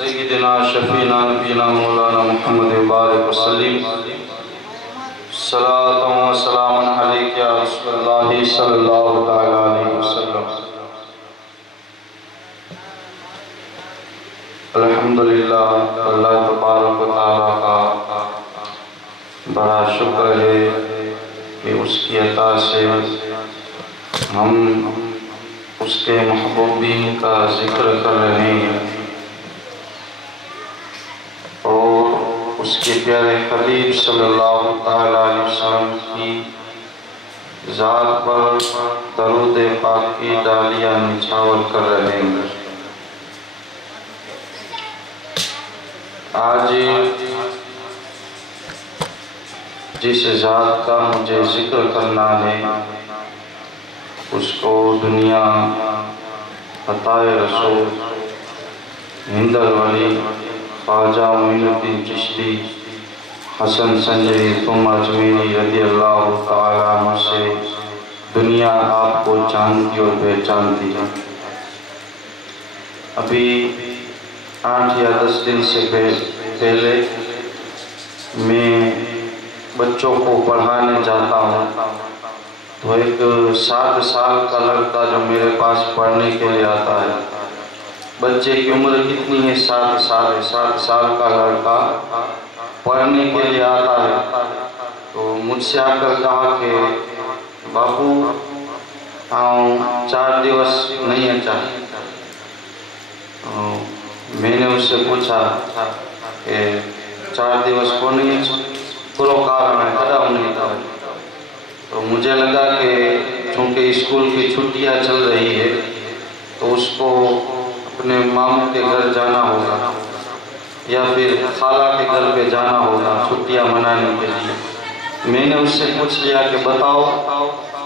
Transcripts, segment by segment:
سیدنا شفینا نبینا مولانا محمد بارک وسلم صلاۃ و سلام علیک یا رسول اللہ صلی اللہ تعالی علیہ وسلم۔ الحمدللہ، اللہ تبارک و تعالیٰ کا بڑا شکر ہے کہ اس کی عطا سے ہم اس کے محبوبین کا ذکر کر رہے ہیں اور اس کے پیارے حبیب صلی اللہ تعالی علیہ وسلم کی ذات پر درود پاک کی ڈالیاں نچھاور کر رہے ہیں۔ آج جس ذات کا مجھے ذکر کرنا ہے اس کو دنیا عطائے رسول ہندل ولی خواجہ معین الدین چشتی حسن سنجری ثم اجمیری رضی اللہ تعالیٰ عنہ سے دنیا آپ کو جانتی اور پہچانتی ہے۔ ابھی 8 یا 10 دن سے پہلے میں بچوں کو پڑھانے جاتا ہوں تو ایک 7 سال کا لڑکا جو میرے پاس پڑھنے کے لیے آتا ہے، بچے کی عمر کتنی ہے؟ 7 سال ہے۔ 7 سال کا لڑکا پڑھنے کے لیے آتا ہے تو مجھ سے آ کر کہا کہ باپو 4 دِوس نہیں اچھا۔ میں نے اس سے پوچھا کہ 4 دِوس کو نہیں پورو کارن ہے کدا نہیں تھا، تو مجھے لگا کہ چونکہ اسکول کی چھٹیاں چل رہی ہے تو اس کو اپنے ماموں کے گھر جانا ہوگا یا پھر خالہ کے گھر پہ جانا ہوگا چھٹیاں منانے کے لیے۔ میں نے اس سے پوچھ لیا کہ بتاؤ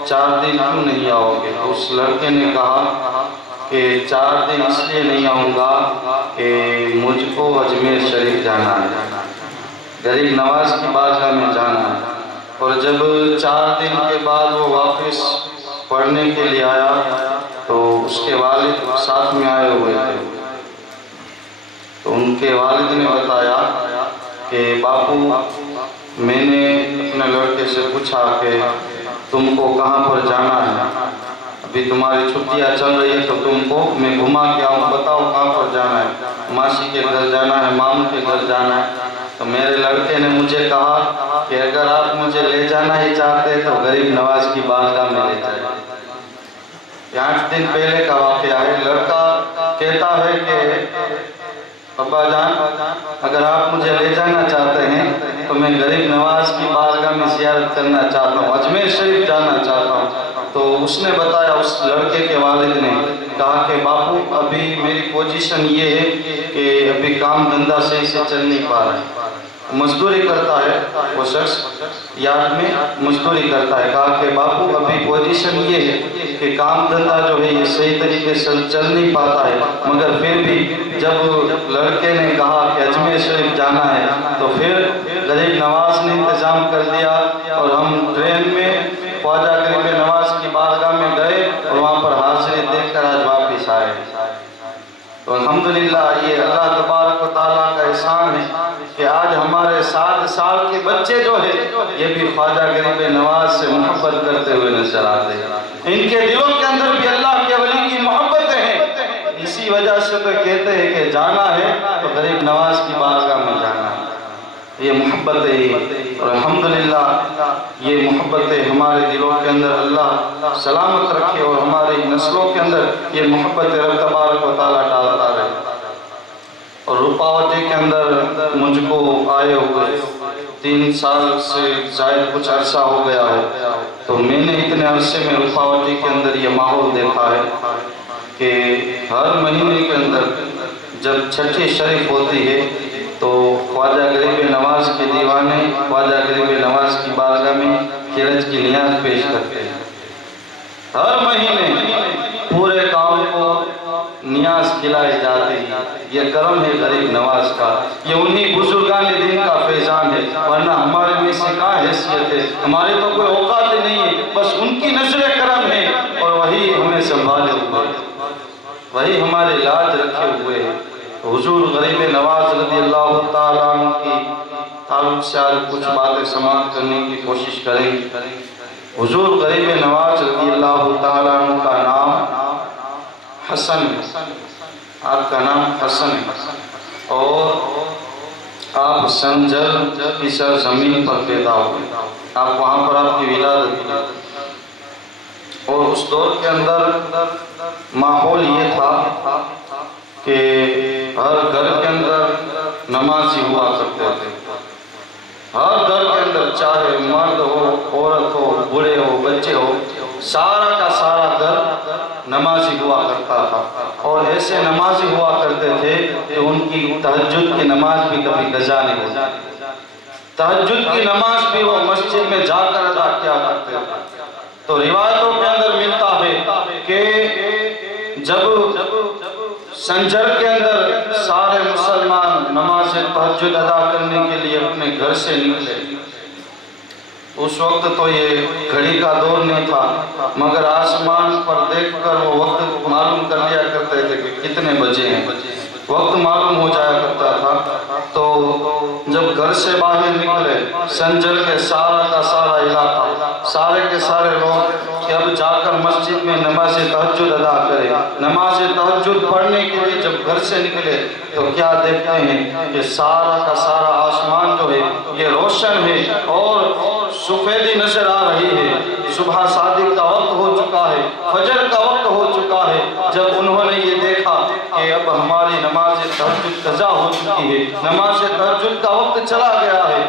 4 دن کیوں نہیں آؤ گے؟ تو اس لڑکے نے کہا کہ 4 دن اس لیے نہیں آؤں گا کہ مجھ کو اجمیر شریف جانا ہے، غریب نواز کی بارگاہ میں جانا ہے۔ اور جب 4 دن کے بعد وہ واپس پڑھنے کے لیے آیا تو اس کے والد ساتھ میں آئے ہوئے تھے، تو ان کے والد نے بتایا کہ باپو میں نے اپنے لڑکے سے پوچھا کہ تم کو کہاں پر جانا ہے، ابھی تمہاری چھٹیاں چل رہی ہے تو تم کو میں گھما کے آؤں، بتاؤ کہاں پر جانا ہے؟ ماسی کے گھر جانا ہے، ماموں کے گھر جانا ہے۔ تو میرے لڑکے نے مجھے کہا کہ اگر آپ مجھے لے جانا ہی چاہتے تو غریب نواز کی بارگاہ میں لے جائیں۔ 8 دن پہلے کا واقعہ ہے۔ لڑکا کہتا ہے کہ ابا جان اگر آپ مجھے لے جانا چاہتے ہیں تو میں غریب نواز کی بارگاہ میں زیارت کرنا چاہتا ہوں، اجمیر شریف جانا چاہتا ہوں۔ تو اس نے بتایا، اس لڑکے کے والد نے کہا کہ باپو ابھی میری پوزیشن یہ ہے کہ ابھی کام دھندہ صحیح سے چل نہیں پا رہا ہے، مزدوری کرتا ہے، وہ شخص یارڈ میں مزدوری کرتا ہے۔ کہا کہ باپو ابھی پوزیشن یہ ہے کہ کام دھندہ جو ہے یہ صحیح طریقے سے چل نہیں پاتا ہے، مگر پھر بھی جب لڑکے نے کہا کہ اجمیر شریف جانا ہے تو پھر غریب نواز نے انتظام کر دیا اور ہم ٹرین میں خواجہ غریب نواز کی بارگاہ میں گئے اور وہاں پر حاضری دیکھ کر آج واپس آئے۔ تو الحمدللہ یہ اللہ تبارک و تعالیٰ کا احسان ہے کہ آج ہمارے 7 سال کے بچے جو ہے یہ بھی خواجہ غریب نواز سے محبت کرتے ہوئے نظر آتے ہیں۔ ان کے دلوں کے اندر بھی اللہ کے ولی کی محبتیں ہیں، اسی وجہ سے تو کہتے ہیں کہ جانا ہے تو غریب نواز کی بارگاہ میں جانا ہے۔ یہ محبتیں ہیں اور الحمدللہ یہ محبتیں ہمارے دلوں کے اندر اللہ سلامت رکھے اور ہماری نسلوں کے اندر یہ محبت رب تبارک و تعالیٰ ڈالتا رہے۔ اور روپاوٹی کے اندر مجھ کو آئے ہوئے 3 سال سے زائد کچھ عرصہ ہو گیا ہے، تو میں نے اتنے عرصے میں روپاوٹی کے اندر یہ ماحول دیکھا ہے کہ ہر مہینے کے اندر جب چھٹی شریف ہوتی ہے تو خواجہ غریب نواز کے دیوانے خواجہ غریب نواز کی بارگاہ میں خیرج کی نیاز پیش کرتے ہیں۔ ہر مہینے پورے گاؤں کو نیاز کھلائی جاتی ہے۔ یہ کرم ہے غریب نواز کا، یہ انہی بزرگان دین کا فیضان ہے، ورنہ ہمارے میں سے کہاں حیثیت ہے؟ ہمارے تو کوئی اوقات نہیں ہے، بس ان کی نظر کرم ہے اور وہی ہمیں سنبھالے ہوئے، وہی ہمارے لاج رکھے ہوئے ہیں۔ حضور غریب نواز رضی اللہ تعالیٰ عنہ کی تعلق سے آج کچھ باتیں سماعت کرنے کی کوشش کریں گے۔ حضور غریب نواز رضی اللہ تعالیٰ عنہ کا نام حسن ہے، آپ کا نام حسن ہے، اور آپ سنجر کی سرزمین پر پیدا ہوئے، آپ وہاں پر آپ کی ولادت ہوئی، اور اس دور کے اندر ماحول یہ تھا کہ ہر گھر کے اندر نمازی ہوا کرتے تھے، ہر گھر کے اندر چاہے مرد ہو، عورت ہو، بوڑھے ہو، بچے ہو، سارا کا سارا گھر نمازی ہوا کرتا تھا، اور ایسے نمازی ہوا کرتے تھے کہ ان کی تہجد کی نماز بھی کبھی قضا نہیں ہوتی، تہجد کی نماز بھی وہ مسجد میں جا کر ادا کیا کرتے تھے۔ تو روایتوں کے اندر ملتا ہے کہ جب سنجر کے اندر سارے مسلمان نماز تہجد ادا کرنے کے لیے اپنے گھر سے نکلے، اس وقت تو یہ گھڑی کا دور نہیں تھا، مگر آسمان پر دیکھ کر وہ وقت معلوم کر لیا کرتے تھے کہ کتنے بجے ہیں، وقت معلوم ہو جایا کرتا تھا۔ تو جب گھر سے باہر نکلے، سنجر کے سارا کا سارا علاقہ، سارے کے سارے لوگ کہ اب جا کر مسجد میں نماز تہجد ادا کرے، نماز تہجد پڑھنے کے لیے جب گھر سے نکلے تو کیا دیکھتے ہیں کہ سارا کا سارا آسمان جو ہے یہ روشن ہے اور سفیدی نظر آ رہی ہے، صبح صادق کا وقت ہو چکا ہے، فجر کا وقت ہو چکا ہے۔ جب انہوں نے یہ دیکھا کہ اب ہماری نماز تہجد قضا ہو چکی ہے، نماز تہجد کا وقت چلا گیا ہے،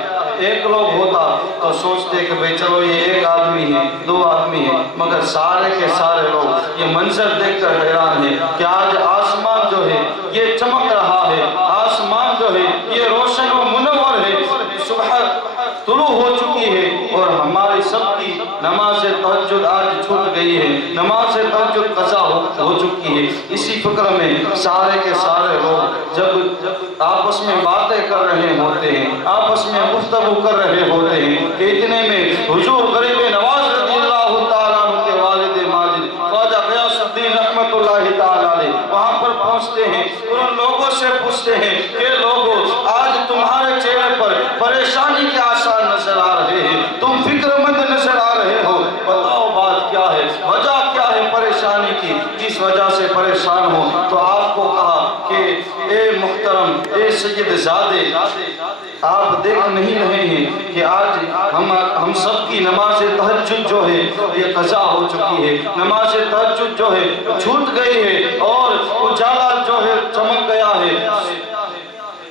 ایک لوگ ہوتا تو سوچتے کہ بھئی چلو یہ ایک آدمی ہے، دو آدمی ہے، مگر سارے کے سارے لوگ یہ منظر دیکھ کر حیران ہیں کہ آج آسمان جو ہے یہ چمک رہا ہے، آسمان جو ہے یہ روشن و منور ہے، صبح طلوع ہو چکی ہے، اور ہماری سب کی نماز تہجد آج چھوٹ گئی ہے، نماز تہجد قضا ہو چکی ہے۔ اسی فکر میں سارے کے سارے لوگ جب آپس میں باتیں کر رہے ہوتے ہیں، آپس میں گفتگو کر رہے ہوتے ہیں کہ اتنے میں حضور غریب نواز رضی اللہ تعالیٰ عنہ کے والد ماجد خواجہ غیاث الدین رحمت اللہ تعالیٰ علیہ وہاں پر پہنچتے ہیں، اور ان لوگوں سے پوچھتے ہیں کہ لوگوں آج تمہارے چہرے پر پریشانی کے آثار نظر آ رہے ہیں، تم فکر مند نظر آ رہے ہو، بتاؤ بات کیا ہے، وجہ کیا ہے پریشانی کی، کس وجہ سے پریشان ہو؟ تو آپ کو کہا کہ اے محترم، اے سید زادے، آپ دیکھ نہیں رہے ہیں کہ آج ہم سب کی نماز تہجد جو ہے یہ قضا ہو چکی ہے، نماز تہجد جو ہے چھوٹ گئی ہے، اور اجالا جو ہے چمک گیا ہے،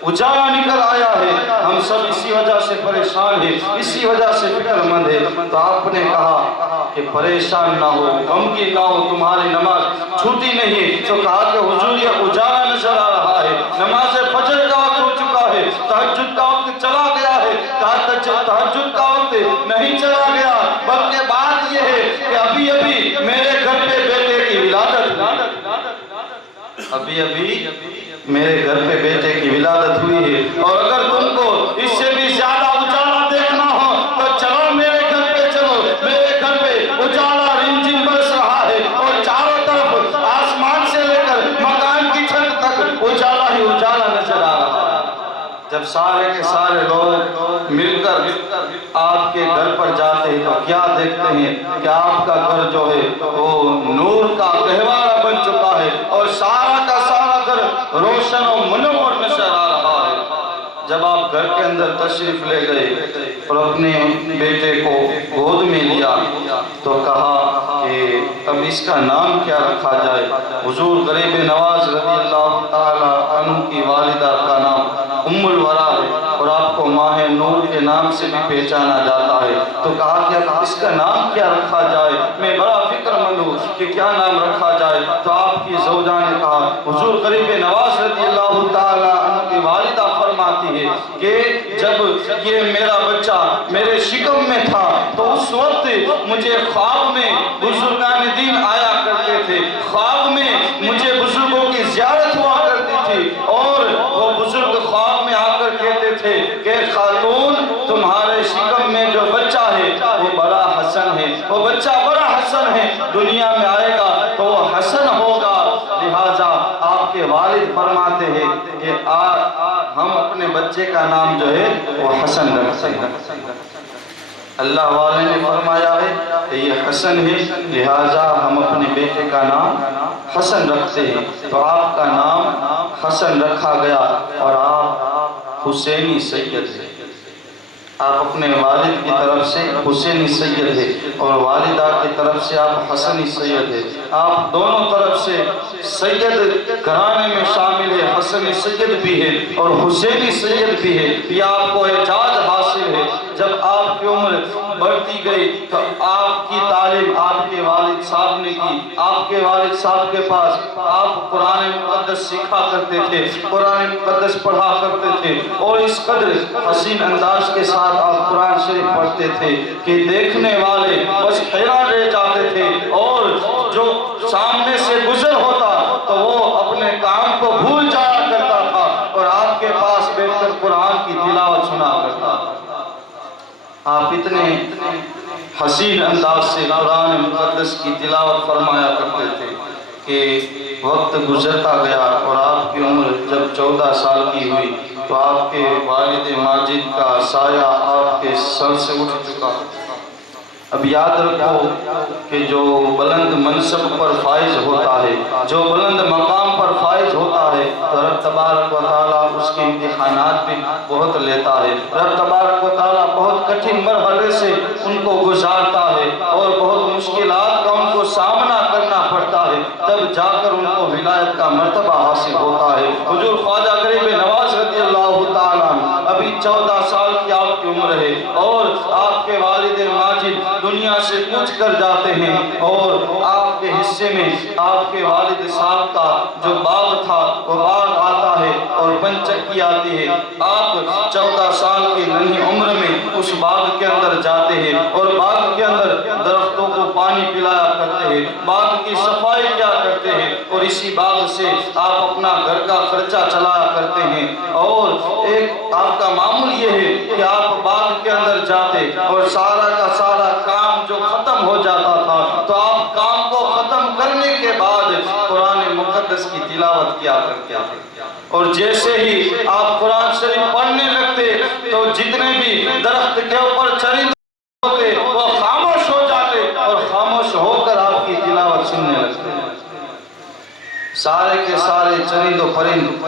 اجالا نکل آیا ہے، ہم سب اسی وجہ سے پریشان ہیں، اسی وجہ سے فکر مند ہے۔ تو آپ نے کہا کہ پریشان نہ ہو، غمگین نہ ہو، تمہاری نماز چھوٹی نہیں۔ تو کہا کہ حضور یہ اجالا نظر آ رہا ہے، نماز فجر کا وقت ہو چکا ہے، تہجد کا وقت چلا گیا ہے۔ تہجد کا وقت نہیں چلا گیا، بلکہ بات یہ ہے کہ ابھی ابھی میرے گھر پہ بیٹے کی ولادت میرے گھر پہ بیٹے کی ولادت ہوئی ہے، اور اگر تم کو اس سے بھی زیادہ اجالا دیکھنا ہو تو چلو میرے گھر پہ، چلو میرے گھر پہ اجالا رمجم برس رہا ہے، اور چاروں طرف آسمان سے لے کر مکان کی چھت تک اجالا ہی اجالا نظر آ رہا ہے۔ جب سارے کے سارے لوگ مل کر آپ کے گھر پر جاتے ہیں تو کیا دیکھتے ہیں کہ آپ کا گھر جو ہے وہ نور کا گہوارہ بن چکا ہے، اور سارا کا سارا گھر روشن و منور نظر آ رہا ہے۔ جب آپ گھر کے اندر تشریف لے گئے اور اپنے بیٹے کو گود میں لیا تو کہا کہ اب اس کا نام کیا رکھا جائے؟ حضور غریب نواز رضی اللہ تعالی عنہ کی والدہ کا نام ام الورا ہے، اور آپ کو ماہ نور کے نام سے بھی پہچانا جاتا ہے۔ تو کہا کہ اب اس کا نام کیا رکھا جائے؟ میں بڑا فکر مند ہوں کہ کیا نام رکھا جائے۔ تو آپ کی زوجہ نے کہا، حضور غریب نواز رضی اللہ تعالی عنہ کی والدہ فرماتی ہے کہ جب یہ میرا بچہ میرے شکم میں تھا تو اس وقت مجھے خواب میں بزرگان دین آیا کرتے تھے، خواب میں مجھے بزرگوں کی زیارت ہوا کرتی تھی، اور وہ بزرگ خواب میں آ کر کہتے تھے کہ خاتون تمہارے شکم میں جو بچہ ہے وہ بڑا حسن ہے، وہ بچہ بڑا حسن ہے، دنیا میں آئے گا تو وہ حسن ہوگا، لہٰذا آپ کے والد والد فرماتے ہیں کہ ہم اپنے بچے کا نام جو ہے وہ حسن رکھتے ہیں۔ اللہ والے نے فرمایا ہے کہ یہ حسن ہے، لہٰذا ہم اپنے بیٹے کا نام حسن رکھتے ہیں، تو آپ کا نام حسن رکھا گیا اور آپ حسینی سید ہیں۔ آپ اپنے والد کی طرف سے حسینی سید ہے اور والدہ کی طرف سے آپ حسنی سید ہے۔ آپ دونوں طرف سے سید گھرانے میں شامل ہے، حسنی سید بھی ہے اور حسینی سید بھی ہے۔ یہ آپ کو اعزاز حاصل ہے۔ جب آپ کی عمر بڑھتی گئی تو آپ کی تعلیم آپ کے والد صاحب نے کی۔ آپ کے والد صاحب کے پاس آپ قرآن مقدس سیکھا کرتے تھے، قرآن مقدس پڑھا کرتے تھے اور اس قدر حسین انداز کے ساتھ آپ قرآن شریف پڑھتے تھے کہ دیکھنے والے بس حیران رہ جاتے تھے، اور جو سامنے سے گزر ہوتا تو وہ اپنے کام کو بھول جایا کرتا تھا اور آپ کے پاس بیٹھ کر قرآن کی تلاوت سنا کرتا تھا۔ آپ اتنے حسین انداز سے قرآن مقدس کی تلاوت فرمایا کرتے تھے کہ وقت گزرتا گیا اور آپ کی عمر جب 14 سال کی ہوئی تو آپ کے والد ماجد کا سایہ آپ کے سر سے اٹھ چکا۔ اب یاد رکھو کہ جو بلند منصب پر فائز ہوتا ہے، جو بلند مقام پر فائز ہوتا ہے، تو رب تبارک و تعالیٰ اس کے امتحانات بھی بہت لیتا ہے۔ رب تبارک و تعالیٰ بہت کٹھن مرحلے سے ان کو گزارتا ہے اور بہت مشکلات کا ان کو سامنا کرنا پڑتا ہے، تب جا کر ان کو ولایت کا مرتبہ حاصل ہوتا ہے۔ حضور خواجہ غریب نواز رضی اللہ تعالیٰ ابھی 14 سال کی آپ کی عمر ہے اور آپ کے والد ماجد دنیا سے کوچ کر جاتے ہیں، اور آپ کے حصے میں آپ کے والد صاحب کا جو باغ تھا وہ باغ آتا ہے اور پنچکی آتی ہے۔ آپ 14 سال کی ننھی عمر میں اس باغ کے اندر جاتے ہیں اور باغ کے اندر درختوں کو پانی پلایا کرتے ہیں، باغ کی صفائی کیا کرتے ہیں اور اسی باغ سے آپ اپنا گھر کا خرچہ چلایا کرتے ہیں۔ اور ایک آپ کا معمول یہ ہے کہ آپ باغ کے اندر جاتے اور سارا کا سارا کام جو ختم ہو جاتا تھا تو آپ کام کو ختم کرنے کے بعد قرآن مقدس کی تلاوت کیا کرتے تھے، اور جیسے ہی آپ قرآن شریف پڑھنے لگتے تو جتنے بھی درخت کے اوپر چرند ہوتے وہ خاموش ہو جاتے اور خاموش ہو کر آپ کی تلاوت سننے لگتے۔ سارے کے سارے چرند و پرند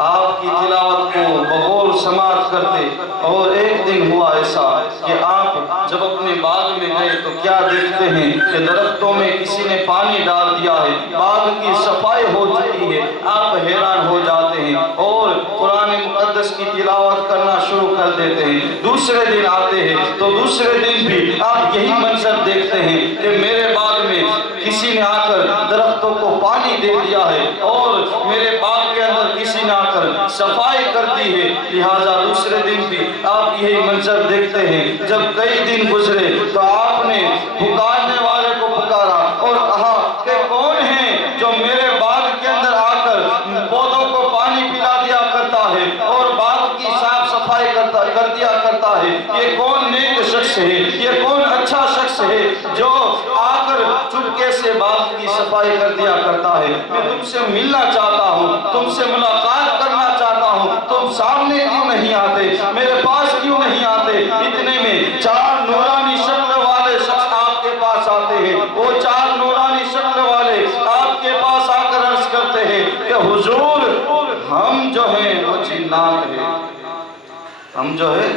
آپ کی تلاوت کو بغور سماعت کرتے، اور ایک دن ہوا ایسا کہ آپ جب اپنے باغ میں گئے تو کیا دیکھتے ہیں کہ درختوں میں کسی نے پانی ڈال دیا ہے، باغ کی صفائی ہو چکی ہے۔ آپ حیران ہو جاتے ہیں اور قرآن مقدس کی تلاوت کرنا شروع کر دیتے ہیں۔ دوسرے دن آتے ہیں تو دوسرے دن بھی آپ یہی منظر دیکھتے ہیں کہ میرے باغ میں کسی نے آ کر درختوں کو پانی دے دیا ہے اور میرے باغ کے اندر کسی نے آ کر صفائی کر دی ہے، لہٰذا دوسرے دن بھی آپ یہی منظر دیکھتے ہیں۔ جب کئی دن گزرے تو آپ نے پکارنے والے کو پکارا اور کہا کہ کون ہے جو میرے باغ کے اندر آ کر پودوں کو پانی پلا دیا کرتا ہے اور باغ کی صاف صفائی کر دیا کرتا ہے؟ یہ کون نیک شخص ہے، یہ کون اچھا شخص ہے جو آ کر چپکے سے باغ کی صفائی کر دیا کرتا ہے؟ میں تم سے ملنا چاہتا ہوں، تم سے ملاقات کرنا چاہتا ہوں، تم سامنے کیوں نہیں آتے، میرے پاس کیوں نہیں آتے؟ اتنے میں 4 نورانی شکل والے شخص آپ کے پاس آتے ہیں۔ وہ 4 نورانی شکل والے آپ کے پاس آ کر عرض کرتے ہیں کہ حضور ہم جو ہیں وہ جنات ہیں، ہم جو ہے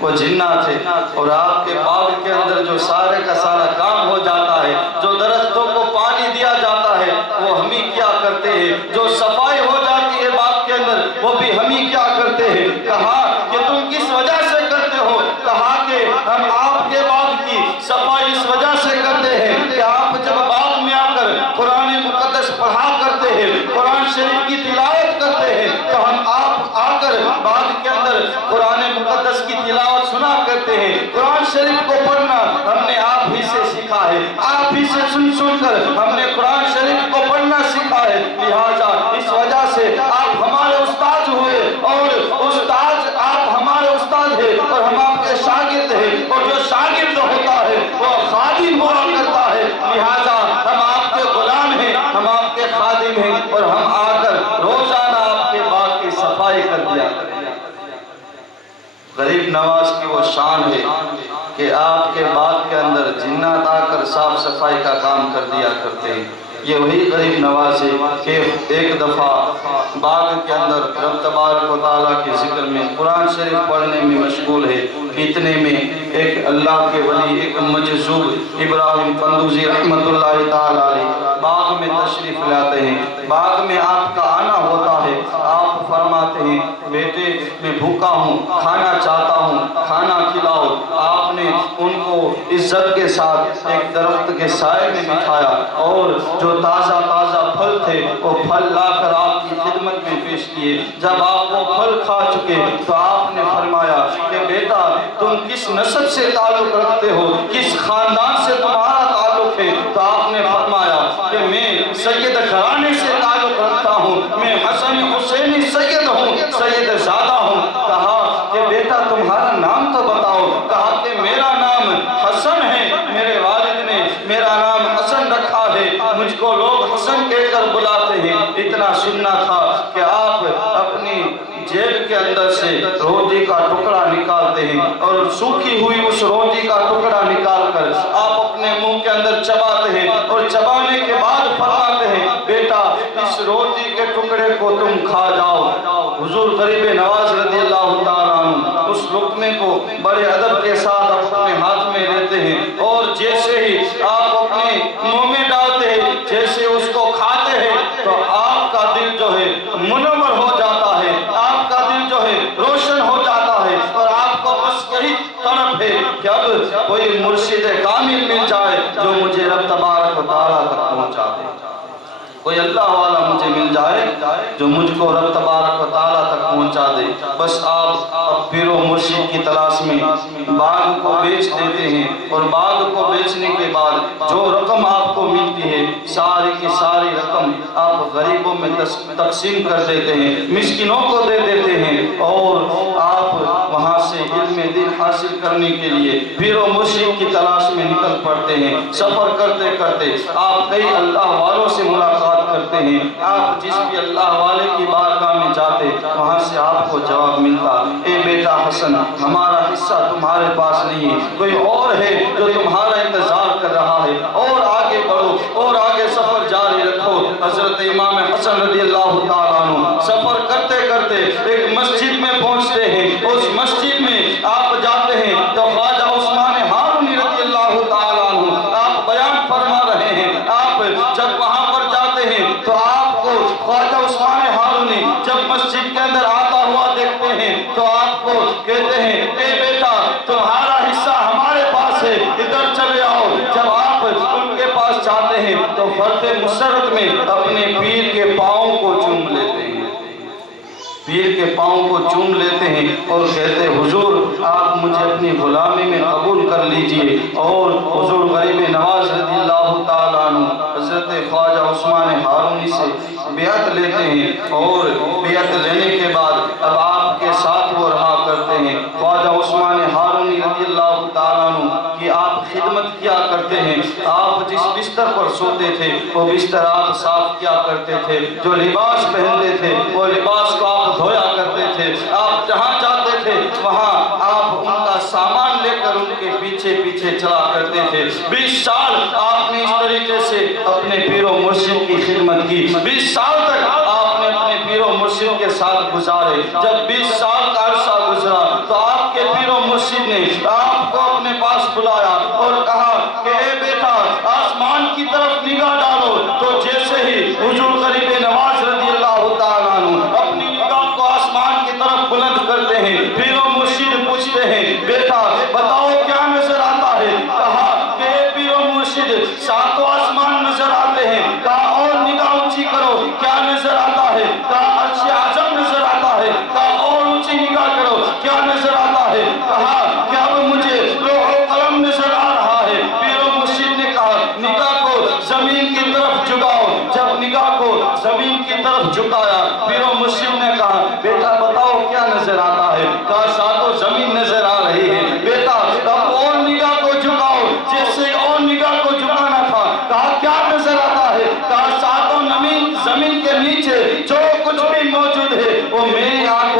وہ جنات ہیں، اور آپ کے باغ کے اندر جو سارے کا سارا کام ہو جاتا ہے، جو درختوں کو پانی دیا جاتا ہے وہ ہم ہی کیا کرتے ہیں، جو صفائی ہو جاتی ہے باغ کے اندر وہ بھی ہم ہی کیا کرتے ہیں۔ کہا کہ تم کس وجہ سے کرتے ہو؟ کہا کہ ہم آپ کے باغ کی صفائی اس وجہ سے کرتے ہیں کہ آپ جب باغ میں آ کر قرآن مقدس پڑھا کرتے ہیں، قرآن شریف کی تلاوت کرتے ہیں، تو ہم آپ آ کر باغ کے اندر قرآن مقدس کی تلاوت سنا کرتے ہیں۔ قرآن شریف کو پڑھنا ہم نے آپ ہی سے سیکھا ہے، آپ ہی سے سن کر ہم نے قرآن شریف کو پڑھنا سیکھا ہے، لہٰذا اس وجہ سے آپ ہمارے استاد ہوئے، اور استاد آپ ہمارے استاد ہیں اور ہم آپ کے شاگرد ہیں، اور جو شاگرد ہوتا ہے وہ خادم ہوا کرتا ہے، لہٰذا ہم آپ کے غلام ہیں، ہم آپ کے خادم ہیں، اور ہم آ کر روزہ صفائی کر دیا کریں۔ غریب نواز کی وہ شان ہے کہ آپ کے باغ کے اندر جنات آ کر صاف صفائی کا کام کر دیا کرتے ہیں۔ یہ وہی غریب نواز ہے کہ ایک دفعہ باغ کے اندر رب تبارک و تعالیٰ کے ذکر میں قرآن شریف پڑھنے میں مشغول ہے، اتنے میں ایک اللہ کے ولی، ایک مجذوب ابراہیم قندوزی رحمت اللہ تعالیٰ علیہ باغ میں تشریف لاتے ہیں۔ باغ میں آپ کا آنا ہوتا ہے، آپ فرماتے ہیں بیٹے میں بھوکا ہوں، کھانا چاہتا ہوں، کھانا کھلاؤ۔ آپ نے ان کو عزت کے ساتھ ایک درخت کے سائے میں بٹھایا اور جو تازہ پھل تھے وہ پھل لا کر آپ کی خدمت میں پیش کیے۔ جب آپ وہ پھل کھا چکے تو آپ نے فرمایا کہ بیٹا تم کس نسب سے تعلق رکھتے ہو، کس خاندان سے تمہارا تعلق ہے؟ تو آپ نے فرمایا کہ میں سید گھرانے سے تعلق رکھتا ہوں، میں حسن حسینی سید ہوں، سید زادہ ہوں۔ کہا کہ بیٹا تمہارا نام تو بتاؤ۔ کہا کہ میرا نام حسن ہے، میرے والد نے میرا نام حسن رکھا ہے، مجھ کو لوگ حسن کہہ کر بلاتے ہیں۔ اتنا سننا تھا کہ آپ اپنی جیب کے اندر سے روٹی کا ٹکڑا نکالتے ہیں اور سوکھی ہوئی اس روٹی کا ٹکڑا نکال کر آپ اپنے منہ کے اندر چباتے ہیں اور چبانے کے بعد فرماتے ہیں بیٹا اس روٹی کے ٹکڑے کو تم کھا جاؤ۔ حضور غریب نواز رضی اللہ تعالیٰ عنہ اس لقمے کو بڑے ادب کے ساتھ اپنے ہاتھ میں لیتے ہیں اور جیسے ہی آپ اپنے منہ میں ڈالتے ہیں، جیسے اس کو کھاتے ہیں تو آپ کا دل جو ہے منور ہو جاتا ہے، آپ کا دل جو ہے روشن ہو جاتا ہے اور آپ کو بس یہی طلب ہے کہ اب کوئی مرشد کامل مل جائے جو مجھے رب تبارک و تعالیٰ تک پہنچا دے، کوئی اللہ والا مجھے مل جائے جو مجھ کو رب تبارک و تعالیٰ تک پہنچا دے۔ بس آپ اب پیر و مرشد کی تلاش میں باغ کو بیچ دیتے ہیں اور باغ کو بیچنے کے بعد جو رقم آپ کو ملتی ہے ساری کی ساری رقم آپ غریبوں میں تقسیم کر دیتے ہیں، مسکینوں کو دے دیتے ہیں اور آپ وہاں سے علم دین حاصل کرنے کے لیے پیر و مرشد کی تلاش میں نکل پڑتے ہیں۔ سفر کرتے کرتے آپ کئی اللہ والوں سے ملاقات کرتے ہیں، آپ جس بھی اللہ والے کی بارگاہ میں جاتے وہاں سے آپ کو جواب ملتا اے بیٹا حسن ہمارا حصہ تمہارے پاس نہیں ہے، کوئی اور ہے جو تمہارا انتظار کر رہا ہے، اور آگے بڑھو اور آگے سفر جاری رکھو۔ حضرت امام حسن رضی اللہ تعالیٰ عنہ سفر کرتے کرتے ایک مسجد میں پہنچتے ہیں، اس مسجد میں آپ جاتے ہیں تو خواجہ عثمان ہارونی رضی اللہ تعالیٰ عنہ آپ بیان فرما رہے ہیں۔ آپ جب وہاں پر جاتے ہیں تو آپ کو خواجہ عثمان ہارونی جب مسجد کے اندر آتا ہوا دیکھتے ہیں تو آپ کو کہتے ہیں اے بیٹا تمہارا حصہ ہمارے پاس ہے، ادھر چلے آؤ۔ جب آپ ان کے پاس جاتے ہیں تو فرد مسرت میں اپنے پیر کے پاؤں کو چوم لیتے ہیں، پیر کے پاؤں کو چوم لیتے ہیں اور کہتے حضور آپ مجھے اپنی غلامی میں قبول کر لیجئے۔ اور حضور غریب نواز رضی اللہ تعالیٰ عنہ حضرت خواجہ عثمان ہارونی سے بیعت لیتے ہیں اور بیعت لینے کے بعد اب آپ کے ساتھ وہ رہا کرتے ہیں۔ خواجہ عثمان ہارونی رضی اللہ تعالیٰ عنہ کی آپ خدمت کیا کرتے ہیں، آپ جس بستر پر سوتے تھے وہ بستر آپ صاف کیا کرتے تھے، جو لباس پہنتے تھے وہ لباس کو آپ دھویا کرتے تھے، آپ جہاں جاتے تھے وہاں آپ ان کا سامان لے کر ان کے پیچھے پیچھے چلا کرتے تھے۔ 20 سال آپ نے اس طریقے سے اپنے پیر و مرشد کی خدمت کی، 20 سال تک آپ نے اپنے پیر و مرشد کے ساتھ گزارے۔ جب 20 سال کا عرصہ گزرا تو آپ کے پیر و مرشد نے آپ کو اپنے پاس بلایا اور کہا کہ اے بیٹا آسمان کی طرف نگاہ ڈالو۔ تو جیسے ہی حضور غریب نواز رضی اللہ تعالیٰ عنہ اپنی نگاہ کو آسمان کی طرف بلند کرتے ہیں، پیر و مرشد پوچھتے ہیں بیٹا بتاؤ کیا نظر آتا ہے؟ کہا کہ اے پیر و مرشد ساتوں آسمان نظر آتے ہیں۔ کہا اور نگاہ اونچی کرو کیا نظر آتا ہے؟ کہا عرش اعظم نظر آتا ہے۔ کہا اور اونچی نگاہ کرو کیا نظر آتا ہے؟ کہا کہ اب مجھے لوح و قلم نظر آ رہا ہے۔ پیر و مرشد نے کہا نگاہ کو زمین کی طرف جھکاؤ۔ جب نگاہ کو زمین کی طرف جھکایا پیر و مرشد نے کہا بیٹا بتاؤ کیا نظر آتا ہے؟ کہا ساتوں زمین نظر آ رہی ہے۔ بیٹا اب اور نگاہ کو جھکاؤ، جیسے اور نگاہ کو جھکانا تھا۔ کہا کیا نظر آتا ہے؟ کہا ساتوں زمین کے نیچے جو کچھ بھی موجود ہے وہ میری آنکھوں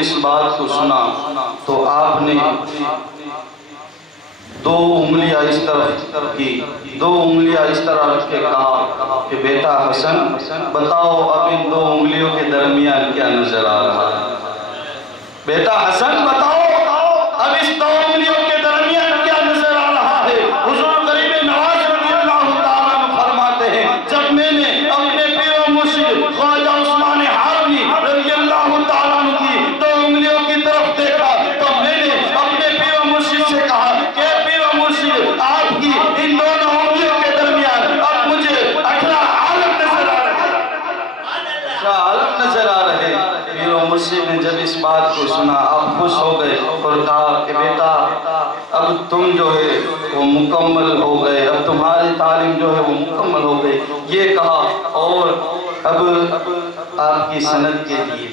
اس بات کو سنا تو آپ نے دو انگلیاں اس طرف کی، دو انگلیاں اس طرح رکھ کے کہا کہ بیٹا حسن بتاؤ اب ان دو انگلیوں کے درمیان کیا نظر آ رہا ہے؟ بیٹا حسن بتاؤ اب اس دو انگلیوں کے درمیان کیا نظر آ رہا ہے؟ حضور غریب نواز رضی اللہ تعالیٰ عنہ فرماتے ہیں جب میں نے اپنے پیر و مرشد خواجہ عثمان حرمی رضی اللہ تعالیٰ عنہ کی دو انگلیوں کی طرف دیکھا تو میں نے اپنے پیر و مرشد سے کہا کہ پیر و مرشد آپ کی ان دونوں انگلیوں کے درمیان اب مجھے 18 عالم نظر آ رہے ہیں، 18 عالم نظر آ رہے ہیں۔ پیر و مرشد نے جب اس بات کو سنا آپ خوش ہو گئے اور کہا کہ بیٹا اب تم جو ہے وہ مکمل ہو گئے، اب تمہاری تعلیم جو ہے وہ مکمل ہو گئی، یہ کہا اور اب آپ کی سند کے لیے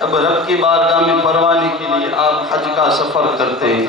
اب رب کی بارگاہ میں پروانے کے لیے آپ حج کا سفر کرتے ہیں۔